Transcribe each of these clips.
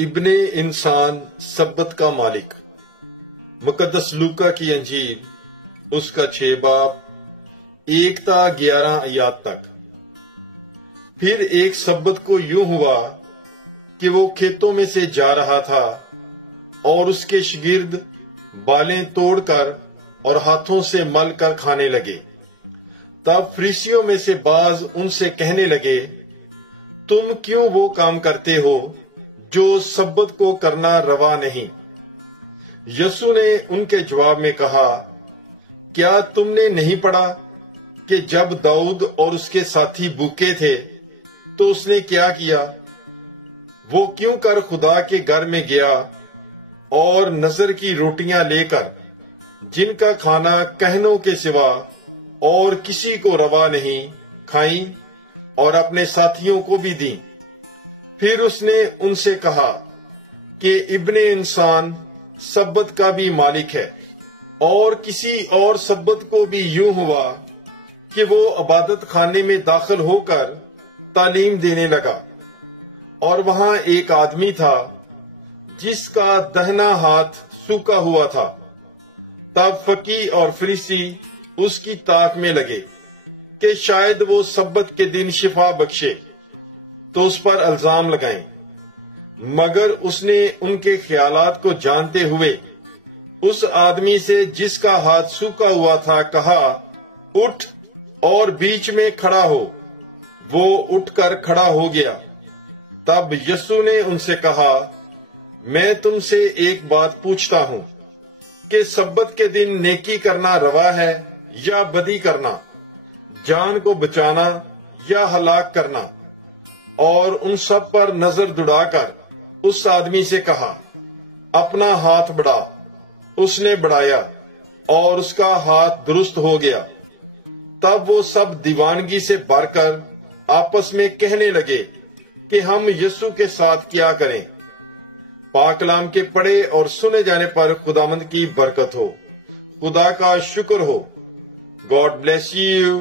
ابن انسان سبت کا مالک۔ مقدس لوکا کی انجیل اس کا 6 باب 1 تا 11 آیات تک۔ پھر ایک سبت کو یوں ہوا کہ وہ کھیتوں میں سے جا رہا تھا اور اس کے شاگرد بالیں توڑ کر اور ہاتھوں سے مل کر کھانے لگے۔ تب فریسیوں میں سے بعض ان سے کہنے لگے، تم کیوں وہ کام کرتے ہو جو سبت کو کرنا روا نہیں؟ یسوع نے ان کے جواب میں کہا، کیا تم نے نہیں پڑھا کہ جب داؤد اور اس کے ساتھی بھوکے تھے تو اس نے کیا کیا؟ وہ کیوں کر خدا کے گھر میں گیا اور نذر کی روٹیاں لے کر، جن کا کھانا کہنوں کے سوا اور کسی کو روا نہیں، کھائیں اور اپنے ساتھیوں کو بھی دیں۔ پھر اس نے ان سے کہا کہ ابن انسان سبت کا بھی مالک ہے۔ اور کسی اور سبت کو بھی یوں ہوا کہ وہ عبادت خانے میں داخل ہو کر تعلیم دینے لگا، اور وہاں ایک آدمی تھا جس کا دہنا ہاتھ سوکھا ہوا تھا۔ تب فقی اور فریسی اس کی تاک میں لگے کہ شاید وہ سبت کے دن شفا بخشے تو اس پر الزام لگائیں، مگر اس نے ان کے خیالات کو جانتے ہوئے اس آدمی سے جس کا ہاتھ سوکھا ہوا تھا کہا، اٹھ اور بیچ میں کھڑا ہو۔ وہ اٹھ کر کھڑا ہو گیا۔ تب یسوع نے ان سے کہا، میں تم سے ایک بات پوچھتا ہوں کہ سبت کے دن نیکی کرنا روا ہے یا بدی کرنا، جان کو بچانا یا ہلاک کرنا؟ اور ان سب پر نظر دوڑا کر اس آدمی سے کہا، اپنا ہاتھ بڑھا۔ اس نے بڑھایا اور اس کا ہاتھ درست ہو گیا۔ تب وہ سب دیوانگی سے بھر کر آپس میں کہنے لگے کہ ہم یسوع کے ساتھ کیا کریں؟ پاک کلام کے پڑھے اور سنے جانے پر خداوند کی برکت ہو۔ خدا کا شکر ہو۔ God bless you.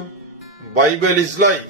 Bible is life.